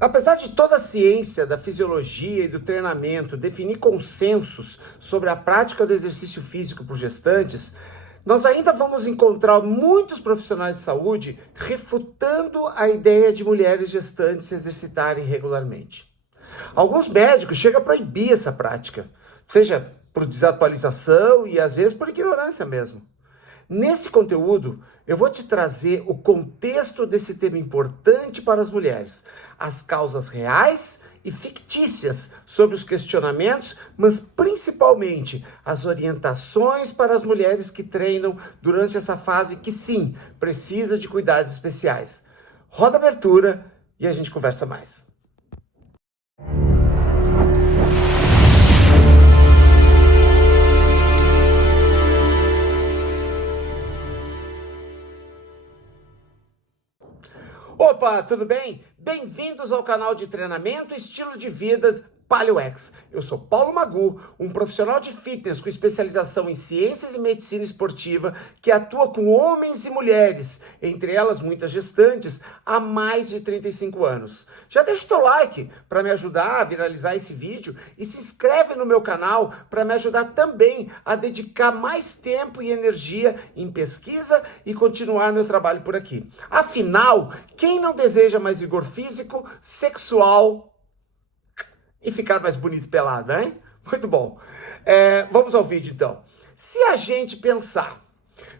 Apesar de toda a ciência da fisiologia e do treinamento definir consensos sobre a prática do exercício físico por gestantes, nós ainda vamos encontrar muitos profissionais de saúde refutando a ideia de mulheres gestantes se exercitarem regularmente. Alguns médicos chegam a proibir essa prática, seja por desatualização e às vezes por ignorância mesmo. Nesse conteúdo, eu vou te trazer o contexto desse tema importante para as mulheres, as causas reais e fictícias sobre os questionamentos, mas principalmente as orientações para as mulheres que treinam durante essa fase que sim, precisa de cuidados especiais. Roda a abertura e a gente conversa mais. Opa, tudo bem? Bem-vindos ao canal de treinamento e estilo de vida PaleoX. Eu sou Paulo Magu, um profissional de fitness com especialização em ciências e medicina esportiva que atua com homens e mulheres, entre elas muitas gestantes, há mais de 35 anos. Já deixa o teu like para me ajudar a viralizar esse vídeo e se inscreve no meu canal para me ajudar também a dedicar mais tempo e energia em pesquisa e continuar meu trabalho por aqui. Afinal, quem não deseja mais vigor físico, sexual e ficar mais bonito pelado, hein? Muito bom. Vamos ao vídeo, então. Se a gente pensar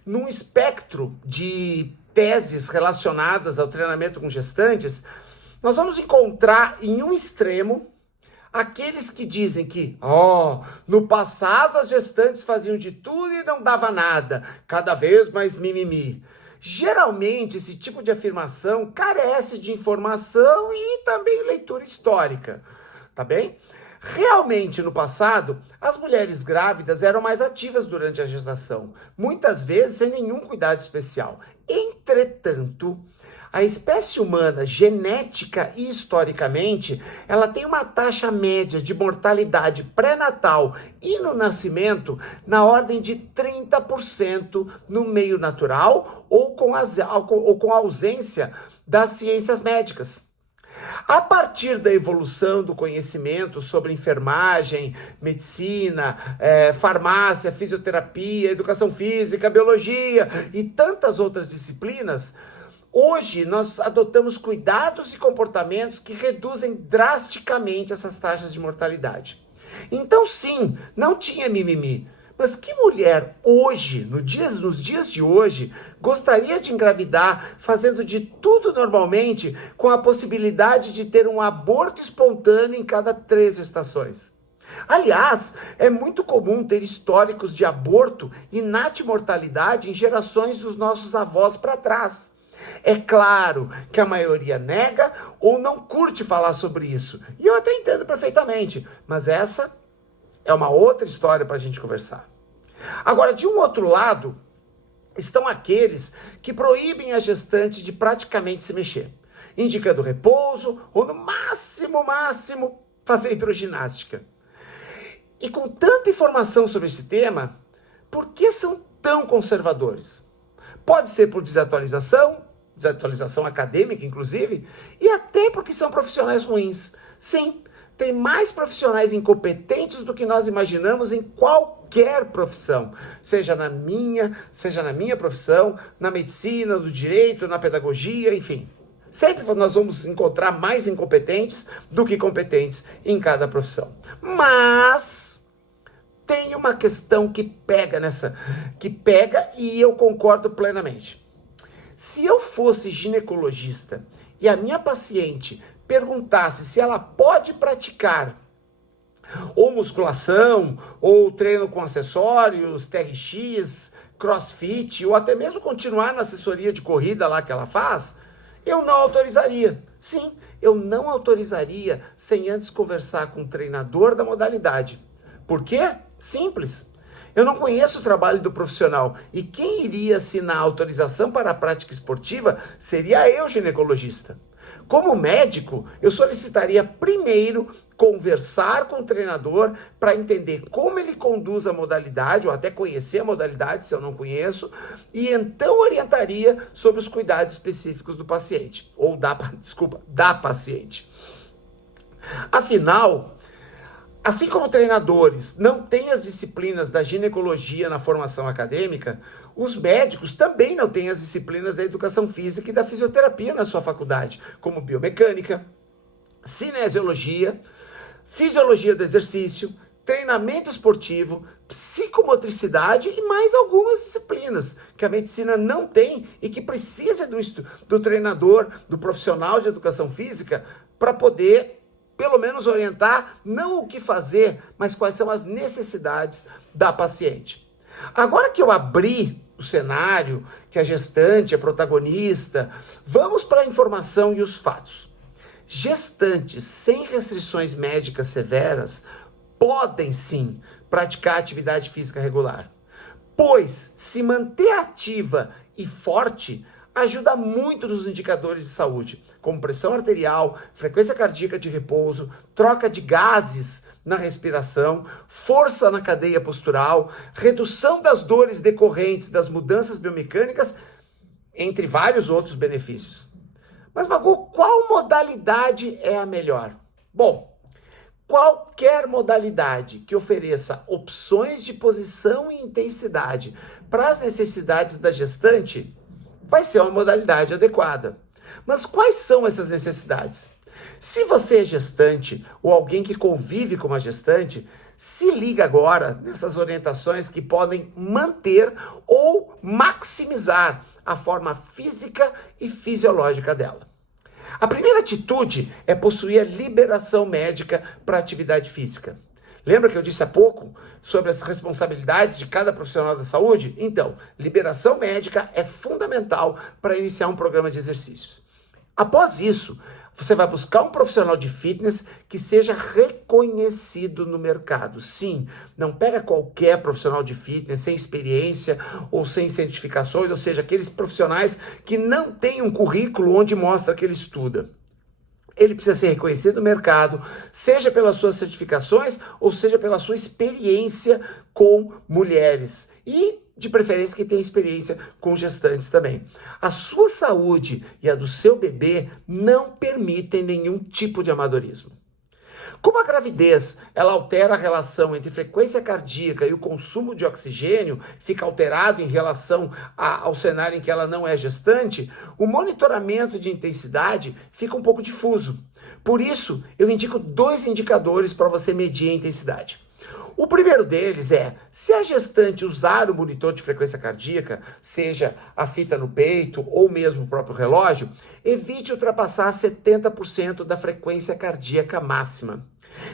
num espectro de teses relacionadas ao treinamento com gestantes, nós vamos encontrar em um extremo aqueles que dizem que, no passado as gestantes faziam de tudo e não dava nada, cada vez mais mimimi. Geralmente, esse tipo de afirmação carece de informação e também leitura histórica. Tá bem? Realmente, no passado, as mulheres grávidas eram mais ativas durante a gestação, muitas vezes sem nenhum cuidado especial. Entretanto, a espécie humana, genética e historicamente, ela tem uma taxa média de mortalidade pré-natal e no nascimento na ordem de 30% no meio natural ou com a ausência das ciências médicas. A partir da evolução do conhecimento sobre enfermagem, medicina, farmácia, fisioterapia, educação física, biologia e tantas outras disciplinas, hoje nós adotamos cuidados e comportamentos que reduzem drasticamente essas taxas de mortalidade. Então sim, não tinha mimimi. Mas que mulher hoje, nos dias de hoje, gostaria de engravidar fazendo de tudo normalmente com a possibilidade de ter um aborto espontâneo em cada 3 gestações? Aliás, é muito comum ter históricos de aborto e natimortalidade em gerações dos nossos avós para trás. É claro que a maioria nega ou não curte falar sobre isso, e eu até entendo perfeitamente, mas essa é uma outra história para a gente conversar. Agora, de um outro lado, estão aqueles que proíbem a gestante de praticamente se mexer, indicando repouso ou, no máximo, fazer hidroginástica. E com tanta informação sobre esse tema, por que são tão conservadores? Pode ser por desatualização acadêmica, inclusive, e até porque são profissionais ruins. Sim, tem mais profissionais incompetentes do que nós imaginamos em qualquer profissão, seja na minha profissão, na medicina, no direito, na pedagogia, enfim. Sempre nós vamos encontrar mais incompetentes do que competentes em cada profissão. Mas tem uma questão que pega e eu concordo plenamente. Se eu fosse ginecologista e a minha paciente perguntasse se ela pode praticar ou musculação, ou treino com acessórios, TRX, crossfit, ou até mesmo continuar na assessoria de corrida lá que ela faz, eu não autorizaria. Sim, eu não autorizaria sem antes conversar com o treinador da modalidade. Por quê? Simples. Eu não conheço o trabalho do profissional e quem iria assinar a autorização para a prática esportiva seria eu, ginecologista. Como médico, eu solicitaria primeiro conversar com o treinador para entender como ele conduz a modalidade, ou até conhecer a modalidade, se eu não conheço, e então orientaria sobre os cuidados específicos do paciente, ou da paciente. Afinal, assim como treinadores não têm as disciplinas da ginecologia na formação acadêmica, os médicos também não têm as disciplinas da educação física e da fisioterapia na sua faculdade, como biomecânica, cinesiologia, fisiologia do exercício, treinamento esportivo, psicomotricidade e mais algumas disciplinas que a medicina não tem e que precisa do treinador, do profissional de educação física para poder, pelo menos, orientar não o que fazer, mas quais são as necessidades da paciente. Agora que eu abri o cenário, que a gestante é protagonista, vamos para a informação e os fatos. Gestantes sem restrições médicas severas podem sim praticar atividade física regular, pois se manter ativa e forte ajuda muito nos indicadores de saúde, como pressão arterial, frequência cardíaca de repouso, troca de gases na respiração, força na cadeia postural, redução das dores decorrentes das mudanças biomecânicas, entre vários outros benefícios. Mas, Magu, qual modalidade é a melhor? Bom, qualquer modalidade que ofereça opções de posição e intensidade para as necessidades da gestante vai ser uma modalidade adequada. Mas quais são essas necessidades? Se você é gestante ou alguém que convive com uma gestante, se liga agora nessas orientações que podem manter ou maximizar a forma física e fisiológica dela. A primeira atitude é possuir a liberação médica para atividade física. Lembra que eu disse há pouco sobre as responsabilidades de cada profissional da saúde? Então, liberação médica é fundamental para iniciar um programa de exercícios. Após isso, você vai buscar um profissional de fitness que seja reconhecido no mercado. Sim, não pega qualquer profissional de fitness sem experiência ou sem certificações, ou seja, aqueles profissionais que não têm um currículo onde mostra que ele estuda. Ele precisa ser reconhecido no mercado, seja pelas suas certificações ou seja pela sua experiência com mulheres. E, de preferência, que tenha experiência com gestantes também. A sua saúde e a do seu bebê não permitem nenhum tipo de amadorismo. Como a gravidez ela altera a relação entre frequência cardíaca e o consumo de oxigênio, fica alterado em relação ao cenário em que ela não é gestante, o monitoramento de intensidade fica um pouco difuso. Por isso, eu indico 2 indicadores para você medir a intensidade. O primeiro deles é, se a gestante usar o monitor de frequência cardíaca, seja a fita no peito ou mesmo o próprio relógio, evite ultrapassar 70% da frequência cardíaca máxima.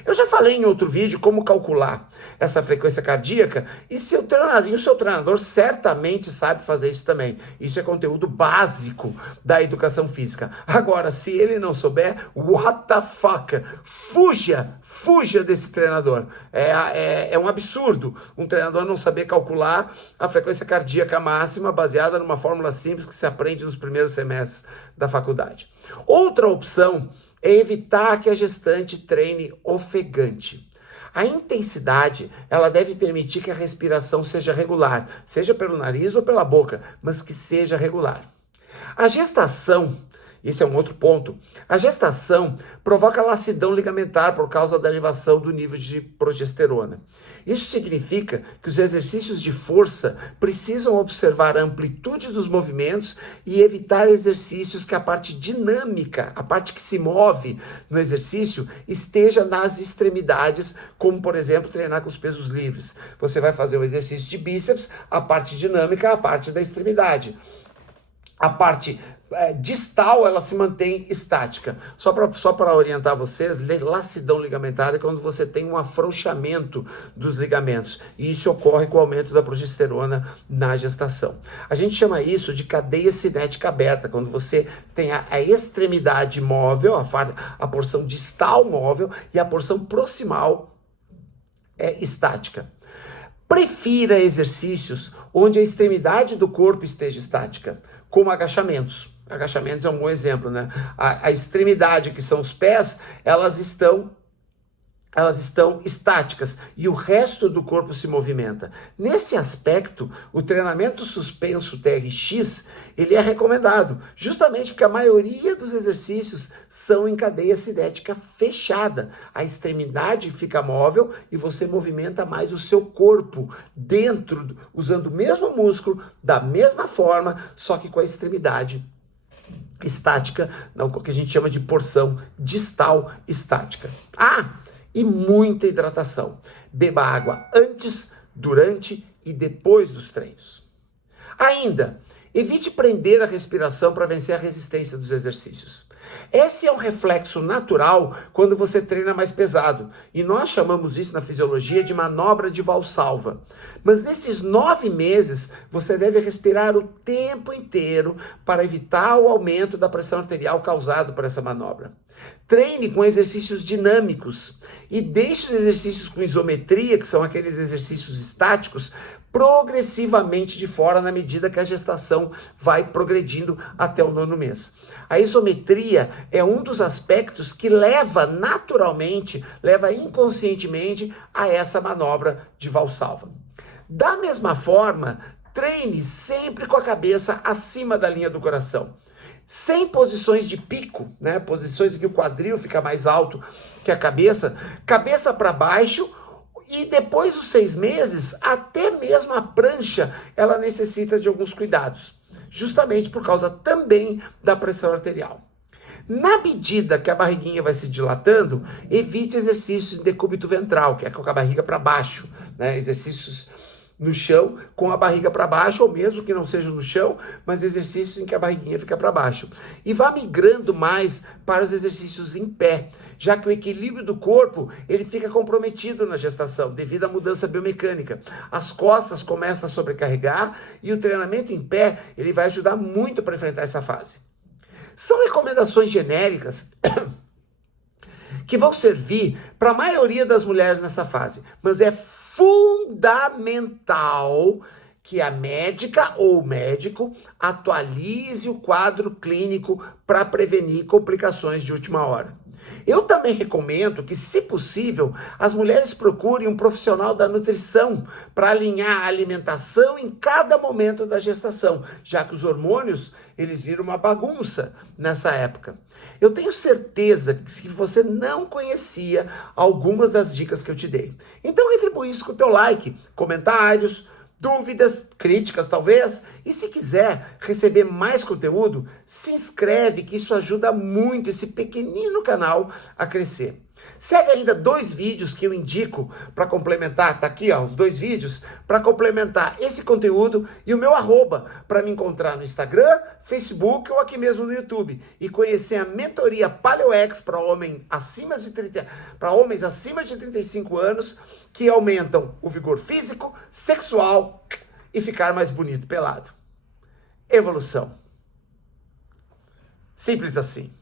Eu já falei em outro vídeo como calcular essa frequência cardíaca e o seu treinador certamente sabe fazer isso também. Isso é conteúdo básico da educação física. Agora, se ele não souber, what the fuck? Fuja desse treinador. É um absurdo um treinador não saber calcular a frequência cardíaca máxima baseada numa fórmula simples que se aprende nos primeiros semestres da faculdade. Outra opção é evitar que a gestante treine ofegante. A intensidade, ela deve permitir que a respiração seja regular, seja pelo nariz ou pela boca, mas que seja regular. A gestação, esse é um outro ponto, a gestação provoca lacidão ligamentar por causa da elevação do nível de progesterona. Isso significa que os exercícios de força precisam observar a amplitude dos movimentos e evitar exercícios que a parte dinâmica, a parte que se move no exercício, esteja nas extremidades, como, por exemplo, treinar com os pesos livres. Você vai fazer um exercício de bíceps, a parte dinâmica é a parte da extremidade. A parte distal, ela se mantém estática. Só para orientar vocês, lacidão ligamentar é quando você tem um afrouxamento dos ligamentos. E isso ocorre com o aumento da progesterona na gestação. A gente chama isso de cadeia cinética aberta, quando você tem a extremidade móvel, a porção distal móvel e a porção proximal estática. Prefira exercícios onde a extremidade do corpo esteja estática, como agachamentos. Agachamentos é um bom exemplo, né? A extremidade, que são os pés, elas estão estáticas e o resto do corpo se movimenta. Nesse aspecto, o treinamento suspenso TRX, ele é recomendado, justamente porque a maioria dos exercícios são em cadeia cinética fechada. A extremidade fica móvel e você movimenta mais o seu corpo dentro, usando o mesmo músculo, da mesma forma, só que com a extremidade estática, o que a gente chama de porção distal estática. E muita hidratação. Beba água antes, durante e depois dos treinos. Ainda, evite prender a respiração para vencer a resistência dos exercícios. Esse é um reflexo natural quando você treina mais pesado, e nós chamamos isso na fisiologia de manobra de Valsalva. Mas nesses 9 meses, você deve respirar o tempo inteiro para evitar o aumento da pressão arterial causado por essa manobra. Treine com exercícios dinâmicos e deixe os exercícios com isometria, que são aqueles exercícios estáticos, progressivamente de fora na medida que a gestação vai progredindo até o 9º mês. A isometria é um dos aspectos que leva naturalmente, leva inconscientemente a essa manobra de Valsalva. Da mesma forma, treine sempre com a cabeça acima da linha do coração. Sem posições de pico, né? Posições em que o quadril fica mais alto que a cabeça para baixo, e depois dos 6 meses, até mesmo a prancha, ela necessita de alguns cuidados, justamente por causa também da pressão arterial. Na medida que a barriguinha vai se dilatando, evite exercícios de decúbito ventral, que é com a barriga para baixo, né? Exercícios no chão com a barriga para baixo, ou mesmo que não seja no chão, mas exercícios em que a barriguinha fica para baixo. E vá migrando mais para os exercícios em pé, já que o equilíbrio do corpo ele fica comprometido na gestação devido à mudança biomecânica. As costas começam a sobrecarregar e o treinamento em pé ele vai ajudar muito para enfrentar essa fase. São recomendações genéricas que vão servir para a maioria das mulheres nessa fase, mas é fundamental que a médica ou o médico atualize o quadro clínico para prevenir complicações de última hora. Eu também recomendo que, se possível, as mulheres procurem um profissional da nutrição para alinhar a alimentação em cada momento da gestação, já que os hormônios eles viram uma bagunça nessa época. Eu tenho certeza que você não conhecia algumas das dicas que eu te dei. Então retribui isso com o teu like, comentários, dúvidas, críticas talvez, e se quiser receber mais conteúdo, se inscreve que isso ajuda muito esse pequenino canal a crescer. Segue ainda 2 vídeos que eu indico para complementar, tá aqui ó, os 2 vídeos, para complementar esse conteúdo e o meu arroba para me encontrar no Instagram, Facebook ou aqui mesmo no YouTube e conhecer a mentoria PaleoX para homens acima de 35 anos que aumentam o vigor físico, sexual e ficar mais bonito pelado. Evolução. Simples assim.